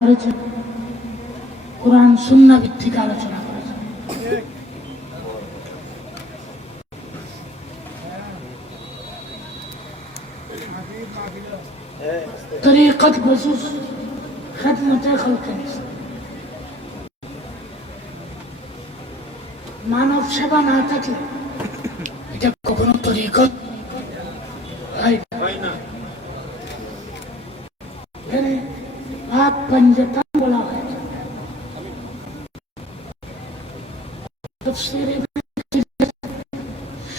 করেছে, কোরআন সুন্নাহ ভিত্তিক আলোচনা করেছে। তরিকত খুসুস খিদমতে খালকে মানব সেবা না থাকলে এটা কখনো তরিকত হয় না। এখানে পাক পঞ্জতন বলা হয়েছে। তাফসীরে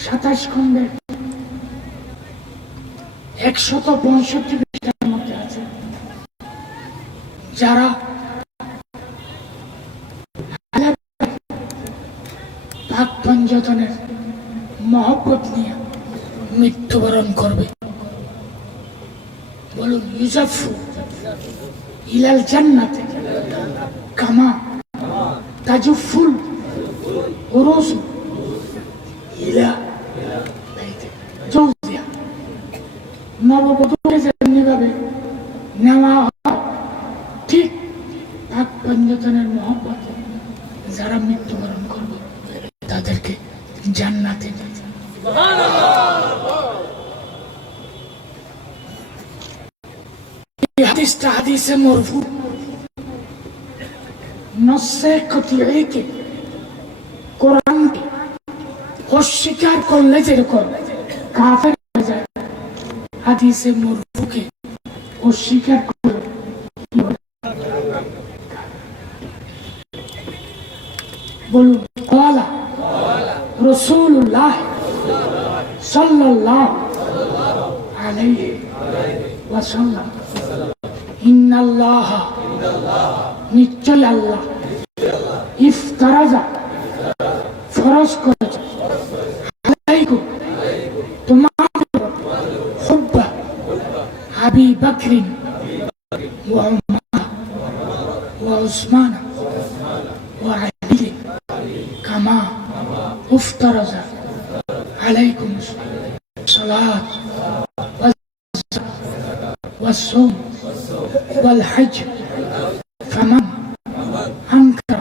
27 খণ্ডে 165 পৃষ্ঠার মধ্যে আছে, যারা পাক পঞ্জতনের মহব্বত নিয়ে মৃত্যুবরণ করবে, বলুন ইউজাফু ইলাল জান্নাতে কামা তাজুফুল উরুসু ইলা বাইতে জাওজিয়া। নববধূকে যেমনি ভাবে নেওয়া হয়, ঠিক পাক পঞ্জতনের মহব্বতে যারা মৃত্যুবরণ করবে তাদেরকে জান্নাতে নিয়ে যাবে। এই হাদিসটা হাদিসে মরফু, নসে কতিঈকে কোরআনকে অস্বীকার করলে যেরকম কাফের হয়ে যায়, হাদিসে মরফুকে অস্বীকার করলে বলুন ক্বালা রাসূলুল্লাহ সাল্লাল্লাহু আলাইহি ওয়াসাল্লাম ইন্নাল্লাহ নিশ্চয় আল্লাহ ইফতারাজা ফরজ করেছে আলাইকুম তোমাদের হুব্বা আবি বকর ওয়া উমর ওয়া উসমান ওয়া আলী কামা ইফতারাজা আলাইকুম সালাত والصوم والحج فمن أنكر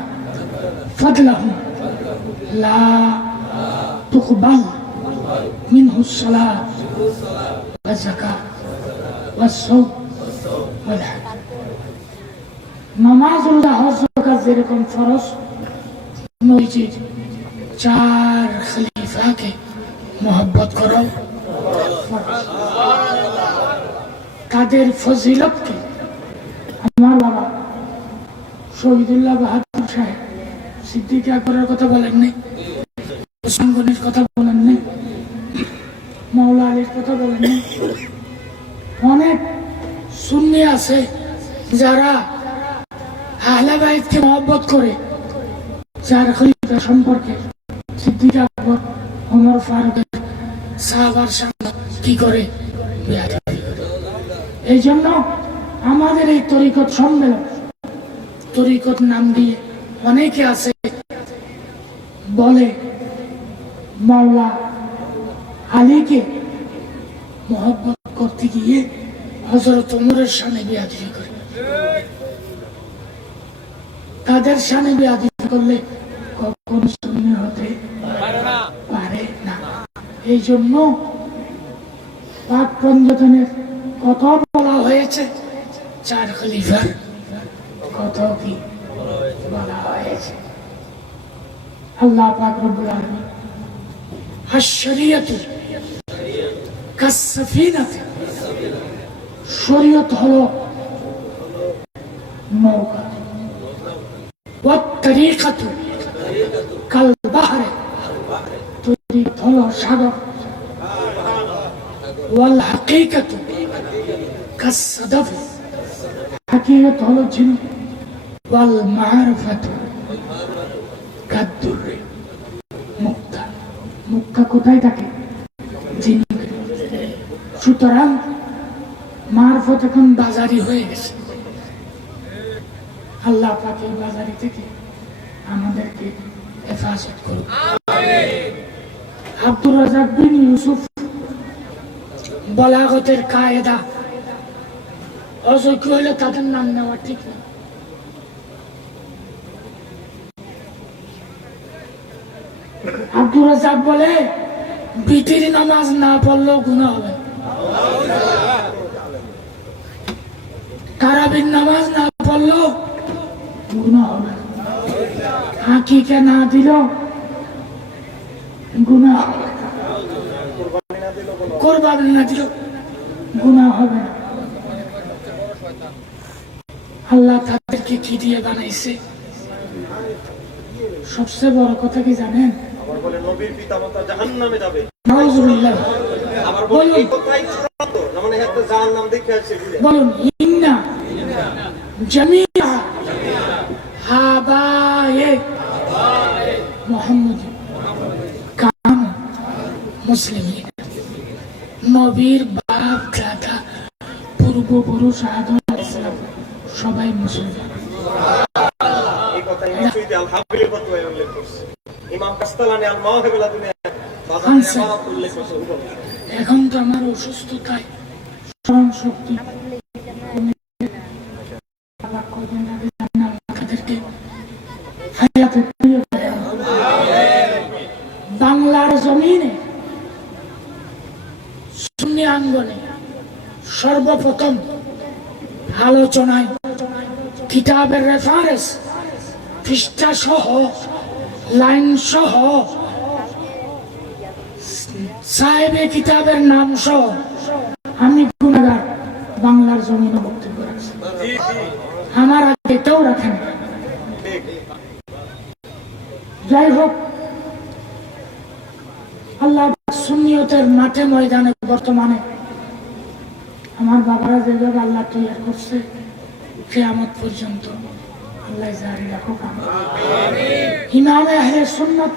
فضلهم لا تقبل منه الصلاة والزكاة والصوم والحج। নামাজ রোজা হজ যাকাত যেরকম ফরজ, নবীজির 4 খলিফাকে মহব্বত করো, তাদের ফজিলতকে আমার বাবা শহীদুল্লাহ বাহাদুর সাহেব সিদ্দিক আকবরের কথা বলেন নাই, ওসমান গনির কথা বলেন নাই, মাওলা আলীর কথা বলেন নাই। অনেক সুন্নি আছে যারা আহলে বাইতকে মহব্বত করে, যার খলিফা সম্পর্কে সিদ্দিক আকবর ওমর ফারুকের সাহাবার সামনে কি করে বেয়াদবি করে। এই জন্য আমাদের এই তরিকত সম্মেলন, তরিকত নাম দিয়ে অনেকে আছে বলে মাওলা আলীকে মহব্বত করতে গিয়ে হযরত ওমরের শানে বেয়াদবি করে। তাদের শানে বেয়াদবি করলে কখনো সুন্নি হতে পারে না। এই জন্য পাক পঞ্জতনের কত বলা হয়েছে, 4 খলিফার কত কি বলা হয়েছে। আল্লাহ পাক রব্বুল আলামিন আশ-শরিয়াতু কাস-সাফিনাতি, শরীয়ত হলো নৌকা, ওয়াত তরিকাতু কাল বাহরে, তরিকত হলো সাগর, ওয়াল হাকিকাতু কাস-সাদাফ, হাকিকত হলো ঝিনুক, ওয়াল মারিফাতু কাদ-দুরর, মুক্তা। মুক্তা কোথায় থাকে? ঝিনুকে। সুতরাং মারফত এখন বাজারি হয়ে গেছে। আল্লাহ পাক এই বাজারি থেকে আমাদেরকে হেফাজত করুন। আব্দুর রাজ্জাক বিন ইউসুফ বলাগতের কায়দা অযোগ্য হলে তাদের নাম নেওয়া ঠিক না। আব্দুর রাজ্জাক বলে বিতির নামাজ না পড়লেও গুনাহ হবে, তারাবির নামাজ না পড়লেও গুনাহ হবে, আকিকা না দিল গুনাহ হবে, কোরবানি না দিল গুনাহ হবে না। আল্লাহ তাদেরকে কি দিয়ে বানাইছে? সবচেয়ে বড় কথা কি জানেন? আবার বলে নবীর পিতামাতা জাহান্নামে যাবে। নাউজুবিল্লাহ। আবার বলে এই কথাই চূড়ান্ত, মানে একটা জাহান্নাম দেখে আসছে বলে। বলুন ইন্না জামিআ আবায়ে মুহাম্মদ কান মুসলিমিন। নবীর বাপ দাদা পূর্বপুরুষ আদম আলাইহিস সালাম সবাই মুসলমান। এই কথা নিশ্চয়ই আল-হাবিলের ফতোয়ায় উল্লেখ করছে। ইমাম কাস্তালানি আল-মাওয়াহিবুল দুনিয়া বাজারে আমার উল্লেখ করছে। এখন তো আমার অসুস্থতায় স্মরণ শক্তি বাংলার জমিনে সুন্নি আঙ্গনে সর্বপ্রথম আলোচনায় কিতাবের রেফারেন্স পৃষ্ঠা সহ লাইন সহ সাহেবে কিতাবের নাম সহ আমি গুনাহগার বাংলার জমিনে বক্তব্য রাখছি। আমার আগে কেউ রাখেন। যাই হোক, আল্লাহ সুন্নিয়তের মাঠে ময়দানে বর্তমানে আমার বাবারা যেভাবে আল্লাহ তৈরি করছে কিয়ামত পর্যন্ত আল্লাহ জারি রাখুক। ইমামে আহলে সুন্নাত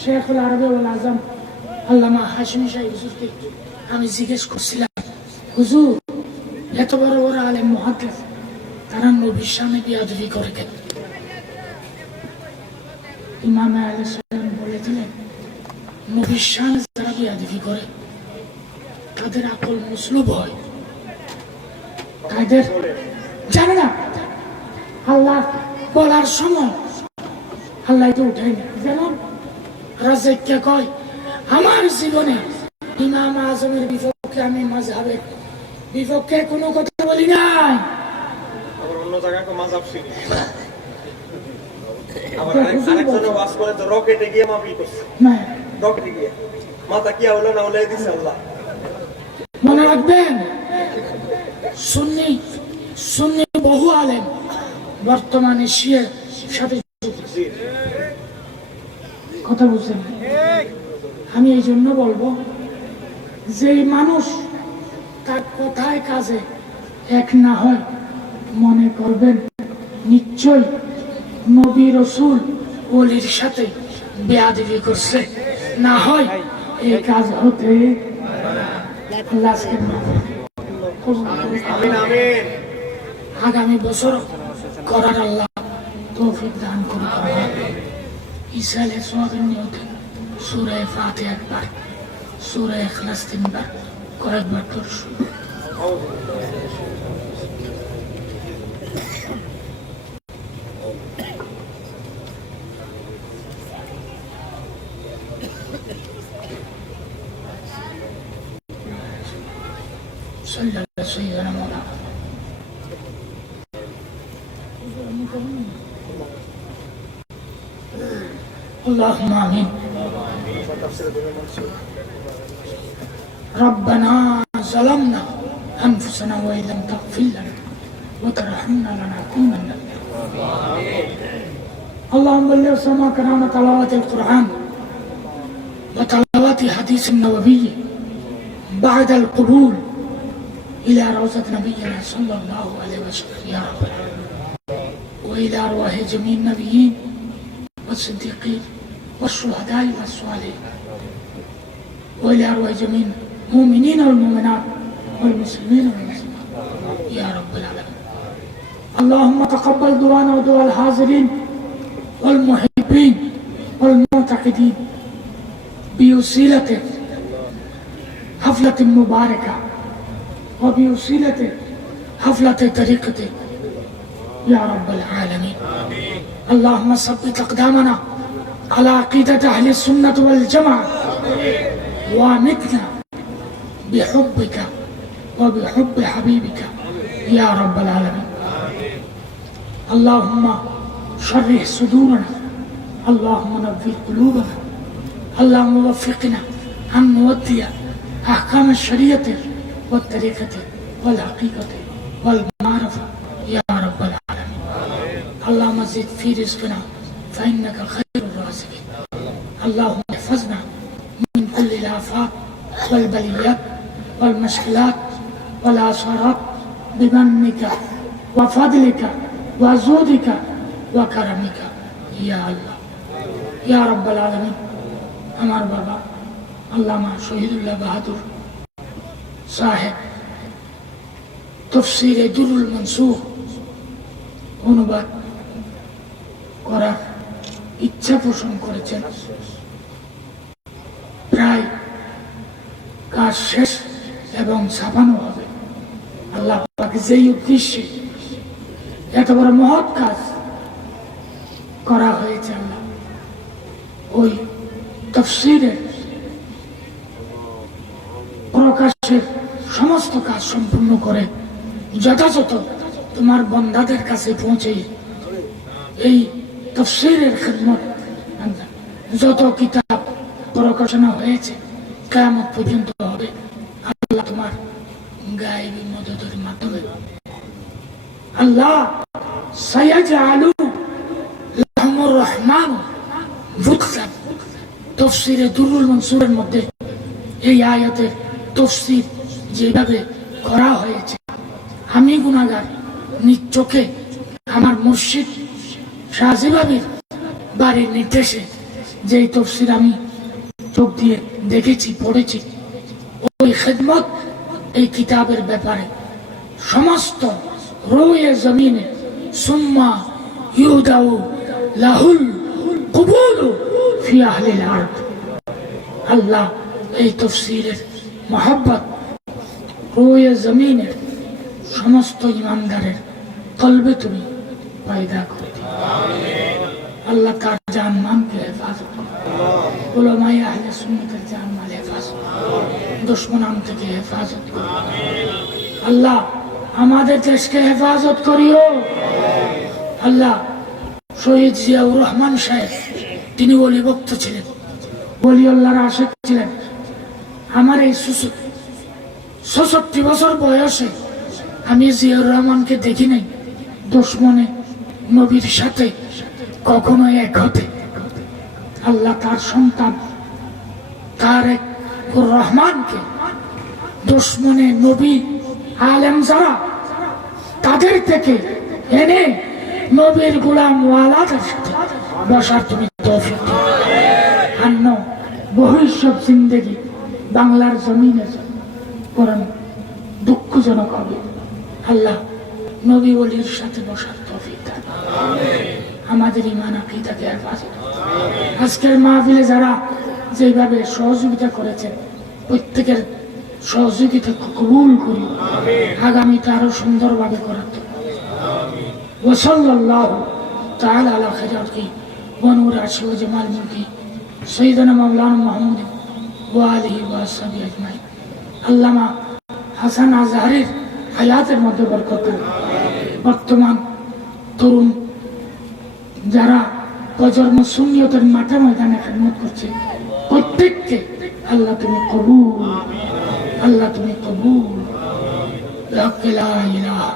শেখুল আরবি ওয়াল আজম আল্লামা হাশিমি শাহ হুজুরকে আমি জিজ্ঞেস করছিলাম, হুজুর এত বড় বড় আলেম মুহাদ্দিস তারা নবীর সামনে বিয়াদবি করে কেন? ইমামে আহলে সুন্নাত বলেছিলেন, নবীর সামনে যারা বিয়াদবি করে তাদের আকল মসলুব হয়, তাদের জানে না আল্লাহ বলার সময় আল্লাহ তো উঠাই না। যেমন রাজেককে কয়, আমার জীবনে ইমাম আজমের বিপক্ষে আমি মাযহাবের বিপক্ষে কোনো কথা বলি নাই। আবার অন্য জায়গায় তো মাযহাব শিখি। আবার আরেকজন ওয়াজ করে তো রকেটে গিয়ে মাহফিল করছে। না, রকেটে গিয়ে মাথা কি হলো না হলে দিছে আল্লাহ। মনে রাখবেন, সুন্নি সুন্নি বহু আলেম বর্তমানে শিয়ার সাথে কথা বলছেন। আমি এই জন্য বলবো, যে মানুষ তার কথায় কাজে এক না হয় মনে করবেন নিশ্চয় নবী রাসূল ওলির সাথে বেয়াদবি করছে, না হয় এই কাজ হতে আগামী বছর করার আল্লাহ তৌফিক দান করুন। ইসরায়েলে সোয়াবের নিয়তে সূরা ফাতিহা একবার, সূরা ইখলাস তিনবার, কয়েকবার পড়ছ। صلى على سيدنا مولانا اللهم آمين. ربنا ظلمنا أنفسنا وإن لم تغفر لنا وترحمنا لنكونن من الخاسرين. اللهم بلغ سما كرامة تلاوة القرآن وتلاوة حديث النبوي بعد القبول إلى روضة نبينا صلى الله عليه وسلم يا رب العالمين، وإلى أرواح جميع النبيين والصديقين والشهداء والصالحين، وإلى أرواح جميع المؤمنين والمؤمنات والمسلمين والمسلمات يا رب العالمين. اللهم تقبل دعانا ودعاء الحاضرين والمحبين والمعتقدين بوسيلة حفلة مباركة وبوسيلة حفلة طريقة يا رب العالمين. اللهم ثبت أقدامنا على عقيدة أهل السنة والجماعة وامتنا بحبك وبحب حبيبك يا رب العالمين. اللهم شرح صدورنا، اللهم نور قلوبنا، اللهم وفقنا أن نودي أحكام الشريعة والطريقة والحقيقة والمعرفة يا رب العالمين. اللهم زد في رزقنا فإنك خير الرازقين. اللهم احفظنا من كل الآفات والبليات والمشكلات والآثارات بمنك وفضلك وجودك وكرمك يا الله يا رب العالمين. আমার বাবা আল্লামা শহীদুল্লাহ বাহাদুর সাহেব তফসিরে দুরুল মনসুখ অনুবাদ করার ইচ্ছা পোষণ করেছেন। প্রায় কাজ শেষ এবং ছাপানো হবে। আল্লাহ পাক যেই উদ্দেশ্যে এত বড় মহৎ কাজ করা হয়েছে, আল্লাহ ওই তাফসীরের প্রকাশের সমস্ত কাজ সম্পূর্ণ করে যথাযথ তোমার বান্দাদের কাছে পৌঁছে এই তাফসীরের খিদমত, যত কিতাব প্রকাশনা হয়েছে কিয়ামত পর্যন্ত হবে আল্লাহ তোমার গায়েবী মদদের মাধ্যমে। আল্লাহ সায়াজআলু লাহুমুর রহমান বুদদান তাফসীরে দুরুল মনসুরের মধ্যে এই আয়াতের তাফসীর যেভাবে করা হয়েছে, আমি গুনাহগার নিজ চোখে আমার মুর্শিদ শাহজিবাবির বাড়ির নির্দেশে যেই তাফসীর আমি চোখ দিয়ে দেখেছি, পড়েছি, ওই খিদমত এই কিতাবের ব্যাপারে সমস্ত রুয়ে জমিনে সুম্মা ইউদাউ লাহুল কবুলু ফি আহলিল আরদ। আল্লাহ এই তাফসীরের মহব্বত রুয়ে জমিনের সমস্ত ইমানদারের কলবে তুমি পয়দা করে দিও। আল্লাহ তার জান মানকে হেফাজত করো, উলামায়ে আহলে সুন্নাতের জান মাল হেফাজত করো, দুশমনান থেকে হেফাজত করো। আল্লাহ আমাদের দেশকে হেফাজত করিও। আল্লাহ শহীদ জিয়াউর রহমান সাহেব তিনি ওলি ভক্ত ছিলেন, ওলি আল্লাহর আশিক ছিলেন। আমার এই ৬৬ বছর বয়সে আমি জিয়াউর রহমানকে দেখি নাই দুশমনে নবীর সাথে কখনো এক হতে। আল্লাহ তার সন্তান তারেক রহমানকে দুশমনে নবী আলেম যারা তাদের থেকে এনে নবীর গোলাম ওয়ালাদের সাথে বসার তুমি তৌফিক দিও। আন্ন ভবিষ্যৎ জিন্দেগি বাংলার জমিনে কোরআন দুঃখজনক হবে। আল্লাহ নবী ওলির সাথে বসার তৌফিক দান। আমাদের ঈমান আকীদাকে হেফাজত। আজকের মাহফিলে যারা যেভাবে সহযোগিতা করেছেন প্রত্যেকের সহযোগিতা কবুল করি, আগামীতে আরো সুন্দরভাবে করার তো। ওয়াসাল্লাল্লাহু তাআলা আলা খাইরাতি ওয়া নূরি আরশি ওয়া জামাল মুলকি সাইয়্যিদানা মাওলানা মুহাম্মদ ওয়া আলিহি ওয়া আসহাবিহি আজমাইন। আল্লামা হাসান আজহারীর হায়াতের মধ্যে বরকত দান। বর্তমান তরুণ যারা প্রজন্ম সুন্নিয়তের মাঠে ময়দানে খিদমত করছে প্রত্যেককে আল্লাহ তুমি কবুল, আল্লাহ তুমি কবুল। লা ইলাহা